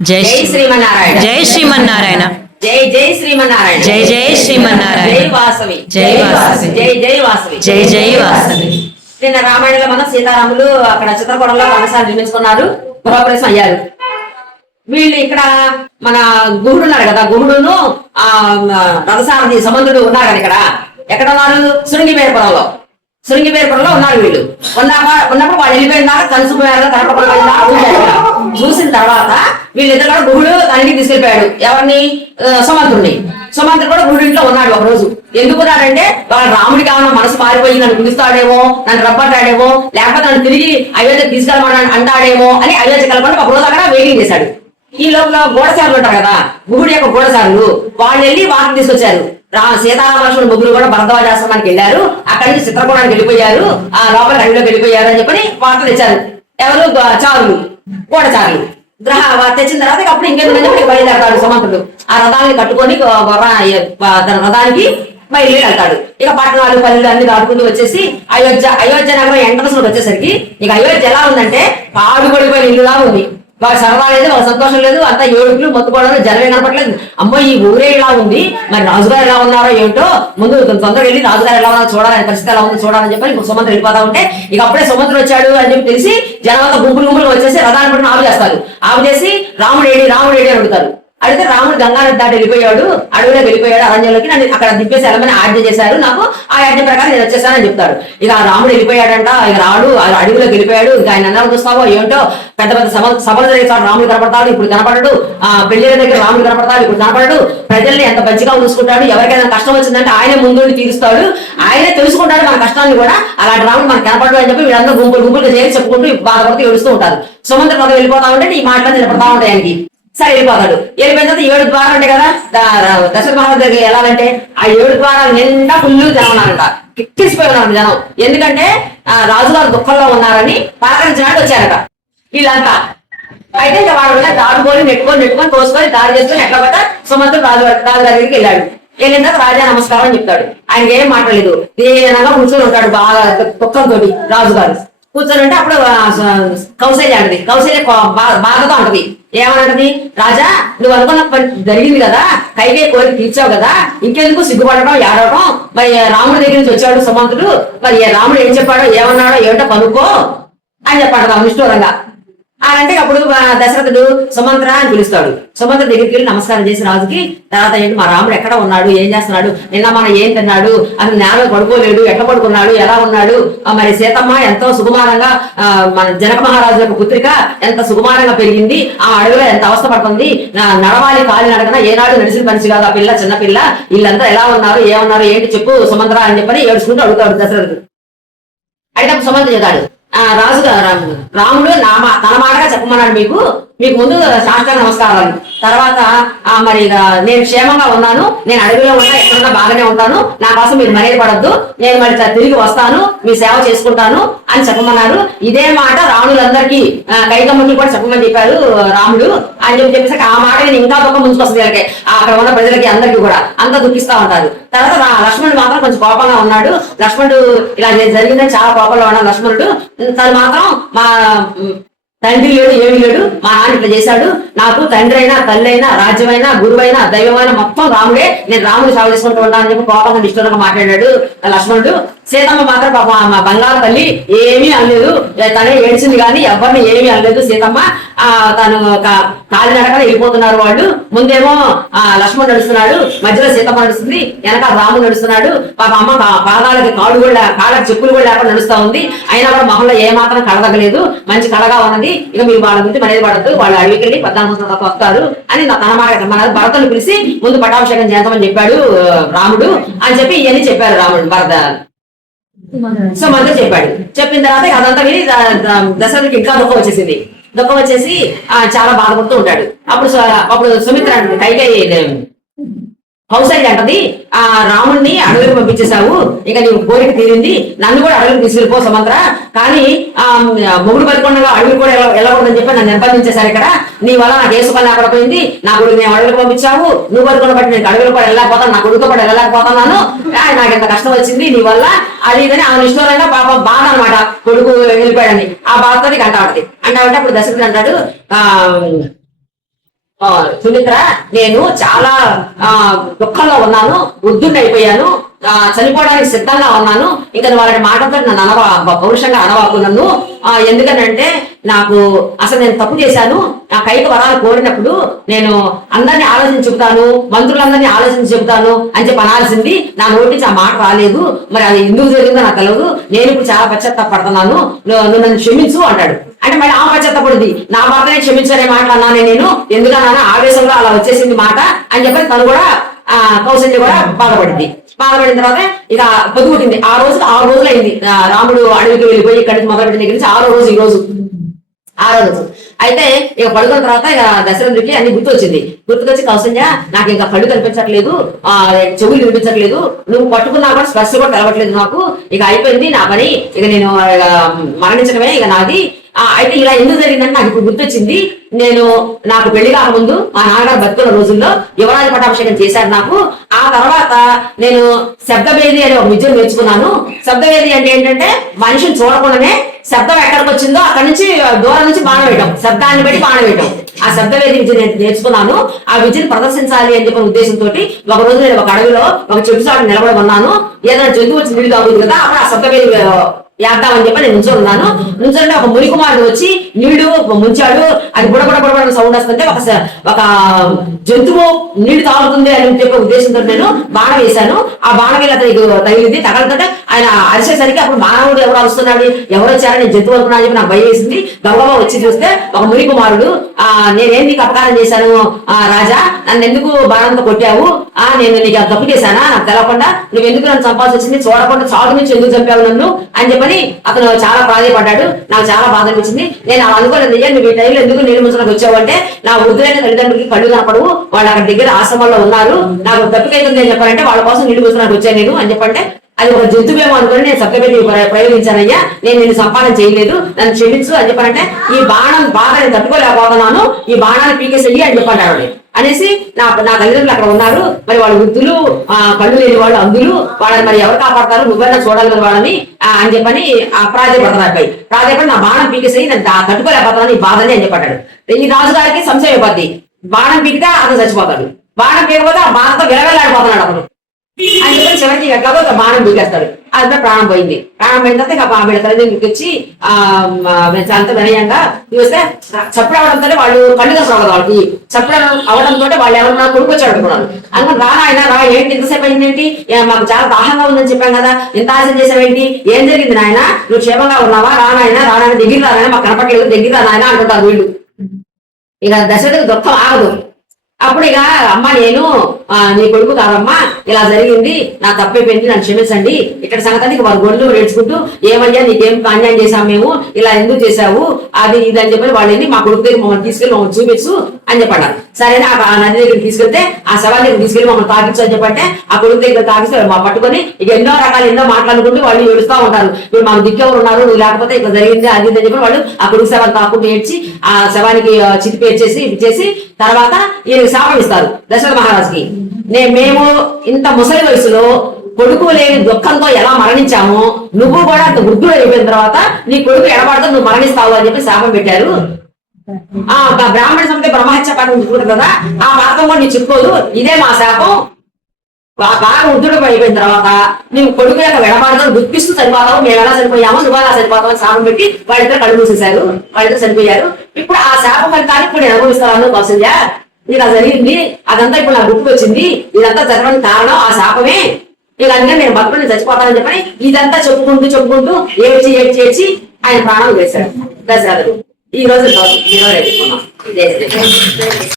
జై శ్రీమన్నారాయణ. జై శ్రీమన్నారాయణ. జై జై శ్రీమన్నారాయణ. జై జై శ్రీమన్నారాయణ. జై వాసవి. జై వాసవి. జై జై వాసవి. జై జై వాసవి. నిన్న రామాయణంలో మనం సీతారాములు అక్కడ చిత్రకూడంలో రథసాలు నిర్మించుకున్నారు గృహప్రవేశం అయ్యారు. వీళ్ళు ఇక్కడ మన గుహుడు ఉన్నారు కదా గుహుడును ఆ రథసారథి సముద్రుడు ఉన్నారు కదా ఇక్కడ. ఎక్కడ ఉన్నారు? శృంగిపేరపురంలో శృంగిపేరపురంలో ఉన్నారు వీళ్ళు. ఉన్నాక ఉన్నప్పుడు వాళ్ళు వెళ్ళిపోయినాక కలుసుకున్నారు కనపడకుండా చూసిన తర్వాత వీళ్ళిద్దరు కూడా గుహుడు తనకి తీసుకెళ్ళిపోయాడు. ఎవరిని? ఆ, సుమంత్రుడిని సుమంత్రుడు కూడా గుహుడు ఇంట్లో ఉన్నాడు ఒక రోజు ఎందుకున్నాడంటే వాళ్ళ రాముడికి ఏమన్నా మనసు మారిపోయి నన్ను పిలుస్తాడేమో నన్ను రప్పట్టాడేమో లేకపోతే నన్ను తిరిగి అయోధ్య తీసుకెళ్ళమని అంటాడేమో అని అయోధ్య కలపండి ఒక రోజు అక్కడ వెయిటింగ్ చేశాడు. ఈ లోపల గోడసార్లు ఉంటారు కదా గుహుడి యొక్క గోడసార్లు వాళ్ళు వెళ్ళి వారిని తీసుకొచ్చారు. రా సీతారామలక్ష్మణ ముగ్గురు కూడా భరద్వాజ ఆశ్రమానికి వెళ్ళారు. అక్కడి నుంచి చిత్రకోణానికి వెళ్ళిపోయారు. ఆ లోపల అడవిలోకి వెళ్ళిపోయారు అని చెప్పని వార్త తెచ్చారు. ఎవరు? చారులు. చారులు గోడచారులు గ్రహ తెచ్చిన తర్వాత అప్పుడు ఇంకెందుకని బయలుదేరతాడు సమంతుడు. ఆ రథాన్ని కట్టుకొని తన రథానికి బయలుదేరి వెళ్తాడు. ఇక పట్టణాలు పల్లెలు అన్ని దాటుకుంటూ వచ్చేసి అయోధ్య అయోధ్య నగరం ఎంట్రన్స్ వచ్చేసరికి ఇక అయోధ్య ఎలా ఉందంటే పాడుబడిపోయిన ఇల్లులా ఉంది. వాళ్ళ సరదా లేదు వాళ్ళ సంతోషం లేదు అంతా ఏడుపులు మొత్తుకోవడం జనమే కనపట్లేదు అమ్మో ఈ ఊరే ఇలా ఉంది మరి రాజుగారు ఎలా ఉన్నారో ఏమిటో ముందు తొందరగా వెళ్ళి రాజుగారు ఎలా ఉన్నారో చూడాలని పరిస్థితి ఎలా ఉందో చూడాలని చెప్పి ఇంకో సుమంత్ర వెళ్ళిపోతా ఉంటే ఇక అప్పుడే సుమంత్ర వచ్చాడు అని చెప్పి తెలిసి జనం అంతా గుంపులు గుంపులు వచ్చేసి రథాన్ని పట్టిన ఆపు చేస్తారు. ఆపు చేసి రాముడు ఏడి రాముడు అని అడుగుతారు. అడిగితే రాముడు గంగానది దాటి వెళ్ళిపోయాడు అడవిలో వెళ్ళిపోయాడు అరణ్యంలోకి నన్ను అక్కడ దింపేసి వెళ్ళమని ఆజ్ఞ చేశారు. నాకు ఆ ఆజ్ఞ ప్రకారం నేను వచ్చేసానని చెప్తాడు. ఇక ఆ రాముడు వెళ్ళిపోయాడంట ఇక రాడు ఆ అడవిలోకి వెళ్ళిపోయాడు. ఇక ఆయన అన్నారు చూస్తావో ఏంటో పెద్ద పెద్ద సభ సభలు జరిగే రాముడు కనపడతాడు ఇప్పుడు కనపడడు. ఆ పెళ్ళి దగ్గర రాముడు కనపడతాడు ఇప్పుడు కనపడడు. ప్రజల్ని ఎంత మంచిగా చూసుకుంటాడు ఎవరికైనా కష్టం వచ్చిందంటే ఆయనే ముందుండి తీరుస్తాడు. ఆయనే తెలుసుకుంటాడు మన కష్టాన్ని కూడా. అలాంటి రాముడు మనకు కనపడడు అని చెప్పి వీళ్ళందరూ గుంపులు గుంపులు చేసి చెప్పుకుంటూ బాధపడుతూ ఏడుస్తూ ఉంటారు. సుమంత్ర కథ వెళ్ళిపోతా ఉంటే ఈ మాటలు నిలబడతా ఉంటాయి ఆయనకి. సరే వెళ్ళిపోతాడు వెళ్ళిపోయిన తర్వాత ఏడు ద్వారాలు ఉంటాయి కదా ద- ర- దశరథ మహారాజు దగ్గర వెళ్ళాలంటే ఆ ఏడు ద్వారాలు నిండా ఫుల్ జనం ఉన్నారంట కిక్కిసిపోయి ఉన్నారు జనం. ఎందుకంటే ఆ రాజుగారు దుఃఖంలో ఉన్నారని పలకరించినట్టు వచ్చారట. వీళ్ళంతా. అయితే ఇంకా వాళ్ళు దాటుకొని నెట్టుకొని నెట్టుకొని కోసుకొని దారి చేసుకొని ఎట్లా పట్ట సుమంతుడు రాజు రాజు దగ్గరికి వెళ్ళాడు. వెళ్ళిన తర్వాత రాజా నమస్కారం అని చెప్తాడు. ఆయనకి ఏం మాట్లాడలేదు దీనంగా కూర్చొని ఉంటాడు బాగా దుఃఖంతో రాజుగారు. కూర్చొని ఉంటే అప్పుడు కౌశల్య అంటది. కౌశల్య బా- బాధతో ఉంటది ఏమంటది రాజా నువ్వు అనుకున్న పని జరిగింది కదా? కైకే కోరిక తీర్చావు కదా? ఇంకెందుకు సిగ్గుపడటం ఏడవటం మరి రాముడి దగ్గర నుంచి వచ్చాడు సుమంతుడు. మరి రాముడు ఏం చెప్పాడో ఏమన్నాడో ఏమిటో కనుక్కో అని చెప్పాడు రాముడు నిష్ఠూరంగా. అంటే అప్పుడు దశరథుడు సుమంత్ర అని పిలుస్తాడు. సుమంత్ర దగ్గరికి వెళ్ళి నమస్కారం చేసి రాజుకి తర్వాత ఏంటి మా రాముడు ఎక్కడ ఉన్నాడు? ఏం చేస్తున్నాడు? నిన్న మన ఏం తిన్నాడు? అసలు నేల పడుకోలేడు ఎక్కడ పడుకున్నాడు? ఎలా ఉన్నాడు? మరి సీతమ్మ ఎంతో సుకుమారంగా మన జనక మహారాజు యొక్క పుత్రిక ఎంత సుకుమారంగా పెరిగింది ఆ అడవిలో ఎంత అవస్థ పడుతుంది నడవాలి కాలి నడకన ఏనాడు నడిచిన మనిషి కాదు ఆ పిల్ల చిన్నపిల్ల వీళ్ళంతా ఎలా ఉన్నారు ఏమన్నారు ఏంటి చెప్పు సుమంత్ర అని చెప్పని ఏడుచుకుంటూ అడుగుతాడు దశరథుడు. అయితే సుమంత్ర చెప్తాడు రాజు రాముడు రాముడు నా మా తన మాటగా చెప్పమన్నాడు మీకు. మీకు ముందు శాస్త్ర నమస్కారాలు. తర్వాత ఆ మరి నేను క్షేమంగా ఉన్నాను నేను అడవిలో ఉన్నా ఎక్కడున్నా బాగానే ఉంటాను నా కోసం మీరు మర్యాద పడద్దు నేను మరి తిరిగి వస్తాను మీ సేవ చేసుకుంటాను అని చెప్పమన్నారు. ఇదే మాట రాములందరికీ కైకమ్మకి కూడా చెప్పమని చెప్పారు రాముడు. అని చెప్పి చెప్పేసి ఆ మాట నేను ఇంకా దుఃఖం ముంచుకొస్తుంది వీళ్ళకి అక్కడ ఉన్న ప్రజలకి అందరికీ కూడా. అంత దుఃఖిస్తా ఉంటారు. తర్వాత లక్ష్మణుడు మాత్రం కొంచెం కోపంగా ఉన్నాడు. లక్ష్మణుడు ఇలా జరిగిందని చాలా కోపంలో ఉన్నాడు లక్ష్మణుడు. తను మాత్రం మా తండ్రి లేడు ఏమీ లేడు. మా నాన్న ఇట్లా చేశాడు. నాకు తండ్రి అయినా తల్లి అయినా రాజ్యమైనా గురువైనా దైవమైన మొత్తం రాముడే. నేను రాముడు సేవ చేసుకుంటూ అని చెప్పి కోపంగా నిష్ఠురంగా మాట్లాడాడు. లక్ష్మణుడు సీతమ్మ మాత్రం పాప ఆ మా బంగారు తల్లి ఏమీ అనలేదు. తనే ఏడ్చింది కానీ ఎవరిని ఏమీ అనలేదు సీతమ్మ. ఆ తను కా- కాలినడకన వెళ్ళిపోతున్నారు వాళ్ళు. ముందేమో ఆ లక్ష్మణ్ నడుస్తున్నాడు మధ్యలో సీతమ్మ నడుస్తుంది వెనక రాముడు నడుస్తున్నాడు. పాప అమ్మ పాదాలకి కాడు కూడా కాళ్ళకి చెప్పులు కూడా లేకుండా నడుస్తా ఉంది. అయినా కూడా మొహంలో ఏ మాత్రం మంచి కళగా ఉన్నది. ఇక మీరు వాళ్ళ గురించి మనేది పడద్దు. వాళ్ళ అడవికి వెళ్ళి పద్నాలుగు సంవత్సరాల వస్తారు అని తన మాట మన భరతను పిలిచి ముందు పటాభిషేకం చేద్దామని చెప్పాడు రాముడు అని చెప్పి ఇవన్నీ చెప్పారు రాముడు భరత సో చెప్పాడు. చెప్పిన తర్వాత అదంతా విని దశరథుడికి ఇంకా దుఃఖం వచ్చేసింది. దుఃఖం వచ్చేసి ఆ చాలా బాధపడుతూ ఉంటాడు. అప్పుడు అప్పుడు సుమిత్ర అంటుంది, కైకేయి కౌశల్య అంటది. ఆ రాముణ్ణి అడవికి పంపించేశావు. ఇక నీవు కోరిక తీరింది. నన్ను కూడా అడవికి తీసుకెళ్ళిపో సమంత్ర. కానీ ఆ మొగుడు బతికొండగా అడవి కూడా వెళ్ళకూడదని చెప్పి నన్ను నిర్బంధించేశారు ఇక్కడ. నీ వల్ల నాకు ఏ సుఖం నా కొడుకు నేను అడవికి పంపించావు. నువ్వు బతుకున్న బట్టి నేను అడవిలో కూడా వెళ్ళకపోతాను నా కొడుకు కూడా వెళ్ళలేకపోతున్నాను నాకు ఎంత కష్టం వచ్చింది. నీ వల్ల అది ఇదని ఆమె నిష్ఠూరంగా పాపం బాధ అనమాట కొడుకు వెళ్ళిపోయాడని. ఆ బాధతో అంటా ఉంటుంది అంటే అప్పుడు దశరథుడు అంటాడు ఆ, సుమిత్ర నేను చాలా ఆ దుఃఖంలో ఉన్నాను వృద్ధుని అయిపోయాను ఆ, చనిపోవడానికి సిద్ధంగా ఉన్నాను. ఇంకా వాళ్ళ మాటతో నన్ను అనవా పౌరుషంగా అనవాకు నన్ను. ఆ, ఎందుకనంటే నాకు అసలు నేను తప్పు చేశాను. నా కైకి వరాలు కోరినప్పుడు నేను అందరినీ ఆలోచించి చెబుతాను మంత్రులందరినీ ఆలోచించి చెబుతాను అని చెప్పి అనాల్సింది. నా నోటి నుంచి ఆ మాట రాలేదు. మరి అది ఎందుకు జరిగిందో నాకు తెలియదు నేను ఇప్పుడు చాలా పశ్చాత్తాపడుతున్నాను. నువ్వు నన్ను క్షమించు అంటాడు. అంటే మళ్ళీ చెత్త పశ్చాత్తపడింది నా భర్తనే క్షమించనే మాట అన్నానే నేను. ఎందుకన్నా ఆవేశంలో అలా వచ్చేసింది మాట అని చెప్పి తను కూడా ఆ కౌశల్య కూడా బాధపడింది. బాధపడిన తర్వాత ఇక పొద్దుగుట్టింది ఆ రోజు ఆరు రోజులు అయింది రాముడు అడవికి వెళ్ళిపోయి ఇక్కడి నుంచి మొదలుపెట్టిన దగ్గర నుంచి ఆరో రోజు ఈ రోజు. ఆరో రోజు. అయితే ఇక పడుకున్న తర్వాత ఇక దశరథుడికి అన్ని గుర్తొచ్చింది. గుర్తుకొచ్చి కౌసల్య నాకు ఇంకా కళ్ళు కనిపించట్లేదు. ఆ చెవులు వినిపించట్లేదు. నువ్వు పట్టుకున్నా కూడా స్పర్శ కూడా తెలవట్లేదు నాకు. ఇక అయిపోయింది నా పని. ఇక నేను ఇక మరణించడమే ఇక నాది. అయితే ఇలా ఎందుకు జరిగిందంటే నాకు ఇప్పుడు గుర్తొచ్చింది. నేను నాకు పెళ్ళి కాకముందు మా నాన్నగారు భక్తుల రోజుల్లో యువరాజ పట్టాభిషేకం చేశారు నాకు. ఆ తర్వాత నేను శబ్దవేది అనే ఒక విద్యను నేర్చుకున్నాను. శబ్దవేది అంటే ఏంటంటే మనిషిని చూడకుండానే శబ్దం ఎక్కడికి వచ్చిందో అక్కడ నుంచి దూరం నుంచి బాణ వేయడం శబ్దాన్ని బట్టి బాణ వేయటం. ఆ శబ్దవేది విద్య నేర్చుకున్నాను. ఆ విద్యను ప్రదర్శించాలి అని చెప్పిన ఉద్దేశంతో ఒక రోజు నేను ఒక అడవిలో ఒక చెట్టు చాటు నిలబడి ఉన్నాను. ఏదైనా జంతువు వచ్చి నీళ్ళు తాగుతుంది కదా అప్పుడు ఆ శబ్దవేది వేద్దామని చెప్పి నేను నుంచున్నాను ఉన్నాను. ఒక ముని కుమారుడు వచ్చి నీళ్ళు ముంచాడు. అది బుడబుడ బుడబడ సౌండ్ వస్తుంటే ఒక ఒక జంతువు నీళ్ళు తాగుతుంది అని చెప్పే ఉద్దేశంతో నేను బాణం వేశాను. ఆ బాణం వేలు అతనికి తగిలింది. తగలతుంటే ఆయన అరిసేసరికి అప్పుడు మానవుడు ఎవరు వస్తున్నాడు ఎవరు వచ్చారని నేను జంతువు అనుకున్నా చెప్పి నాకు భయం వేసింది. గౌరవ వచ్చి చూస్తే ఒక మురి కుమారుడు ఆ నేనేం నీకు అపకారం చేశాను? ఆ రాజా నన్ను ఎందుకు బాణంతో కొట్టావు? ఆ నేను నీకు తప్పు చేశానా? నాకు తెలవకుండా నువ్వు ఎందుకు నన్ను చంపాల్సి వచ్చింది? చూడకుండా చాటు నుంచి ఎందుకు చంపావు నన్ను? అని చెప్పని అతను చాలా ప్రాధాయపడ్డాడు నాకు చాలా బాధ అనిపించింది. నేను అలా అనుకోలేదు. అయ్యా నువ్వు ఈ టైంలో ఎందుకు నేను ముంచడానికి వచ్చావంటే నా వృద్ధులైన తల్లిదండ్రులకి కళ్ళు కనపడవు. వాళ్ళు అక్కడ దగ్గర ఆశ్రమంలో ఉన్నారు. నాకు తప్పికైతుంది అని చెప్పారంటే వాళ్ళ కోసం నీళ్ళు ముంచడానికి వచ్చాను నేను అని చెప్పంటే అది ఒక జంతువేమో అనుకుని నేను సత్యపెట్టి ప్రయోగించానయ్యా నేను నిన్ను సంపాదన చేయలేదు. నన్ను క్షమించు అని చెప్పారంటే ఈ బాణం బాధ నేను తట్టుకోలేకపోతున్నాను. ఈ బాణాన్ని పీకేసేయి అని చెప్పంటాడు అనేసి నా నా తల్లిదండ్రులు అక్కడ ఉన్నారు. మరి వాళ్ళు వృద్ధులు ఆ కళ్ళు లేని వాళ్ళు అందులు వాళ్ళని మరి ఎవరు కాపాడతారు? నువ్వైనా చూడాలి కదా వాళ్ళని అని చెప్పని ఆ ప్రాధాయపడతారు నాపై ప్రాధాయపడి నా బాణం పీకేసి నేను దా- తట్టుకోలేకపోతున్నాను ఈ బాధని అని చెప్పాడు. ఈ రాజుగారికి సంశయం అయిపోద్ది. బాణం పీకితే అతను చచ్చిపోతాడు. బాణం పీకపోతే ఆ బాణంతో విరగలాడిపోతున్నాడు అతను. అని చెప్పి చివరికి ఎట్లాగో ఒక బాణం పీకేస్తాడు. అది ప్రాణం పోయింది. ప్రాణం పోయిన తర్వాత ఇక ఆమె తల్లి దగ్గరికి వచ్చి ఆ అంత వినయంగా చూస్తే చప్పుడు అవడంతో వాళ్ళు కళ్ళు కనపడదు వాళ్ళకి. చప్పుడు అవడంతో వాళ్ళు ఎవరన్నా కొడుకు వచ్చి అనుకున్నారు. అనుకుని రా ఆయన రా ఏంటి ఇంతసేపు అయింది ఏంటి? మాకు చాలా దాహంగా ఉందని చెప్పాం కదా. ఎంత ఆశ చేసావేంటి ఏం జరిగింది నాయన? నువ్వు క్షేమంగా ఉన్నావా? రానాయన రానాయన దగ్గర రానాయన మాకు కనపడలేదు దగ్గర రానాయన అంటుంటారు వీళ్ళు. ఇక దశరథకు దుఃఖం ఆగదు. అప్పుడు ఇక అమ్మ నేను నీ కొడుకు కాదమ్మా ఇలా జరిగింది నా తప్పైపోయింది నన్ను క్షమించండి. ఇక్కడ సంగతి ఇక వారు గొడ్లు నేర్చుకుంటూ ఏమయ్యా నీకేం అన్యాయం చేశాం మేము ఇలా ఎందుకు చేశావు? అది ఇది అని చెప్పి వాళ్ళు మా కొడుకు దగ్గర మమ్మల్ని తీసుకెళ్ళి మమ్మల్ని చూపించు అని చెప్పాడు సరే ఆ నది దగ్గర తీసుకెళ్తే ఆ శవాల దగ్గర తీసుకెళ్ళి మమ్మల్ని తాగించు అని చెప్పంటే ఆ కొడుకు దగ్గర తాగిస్తే వాళ్ళు మా పట్టుకొని ఇక ఎన్నో రకాలు ఎన్నో మాట్లాడుకుంటూ వాళ్ళు ఏడుస్తూ ఉంటారు. మీరు మాకు దిక్కెవరు ఉన్నారు నువ్వు లేకపోతే ఇక జరిగింది అది ఇది అని చెప్పి వాళ్ళు ఆ కొడుకు శవాన్ని తాకుంటూ ఏడ్చి ఆ శవానికి చితిపేర్చేసి ఇచ్చేసి తర్వాత ఈయనకి శాపం ఇస్తారు దశరథ మహారాజుకి. నే మేము ఇంత ముసలి వయసులో కొడుకు లేని దుఃఖంతో ఎలా మరణించామో నువ్వు కూడా అంత వృద్ధుడు అయిపోయిన తర్వాత నీ కొడుకు ఎడబడితే నువ్వు మరణిస్తావు అని చెప్పి శాపం పెట్టారు. ఆ బ్రాహ్మణ సమితి బ్రహ్మహత్య పాఠం కదా ఆ పాఠం కూడా నీ చెప్పుకోదు. ఇదే మా శాపం. బాగా వృద్ధుడు అయిపోయిన తర్వాత నీవు కొడుకు యొక్క విడబాటుతో దుఃఖిస్తూ చనిపోతావు మేము ఎలా చనిపోయామో నువ్వు ఎలా చనిపోతావు అని శాపం పెట్టి వాళ్ళిద్దరు కళ్ళు మూసేశారు. వాళ్ళిద్దరు చనిపోయారు. ఇప్పుడు ఆ శాపం ఫలితాన్ని ఇప్పుడు నేను అనుభవిస్తాను కౌసల్య ఇలా జరిగింది. అదంతా ఇప్పుడు నాకు గుర్తుకు వచ్చింది ఇదంతా జరగడానికి కారణం ఆ శాపమే. ఇలా నేను బతుకుని చచ్చిపోతానని చెప్పని ఇదంతా చెప్పుకుంటూ చెప్పుకుంటూ ఏడ్చి ఏడ్చి ఏడ్చి ఆయన ప్రాణం వేశాడు. దశరథుడు ఈ రోజు ఈ రోజు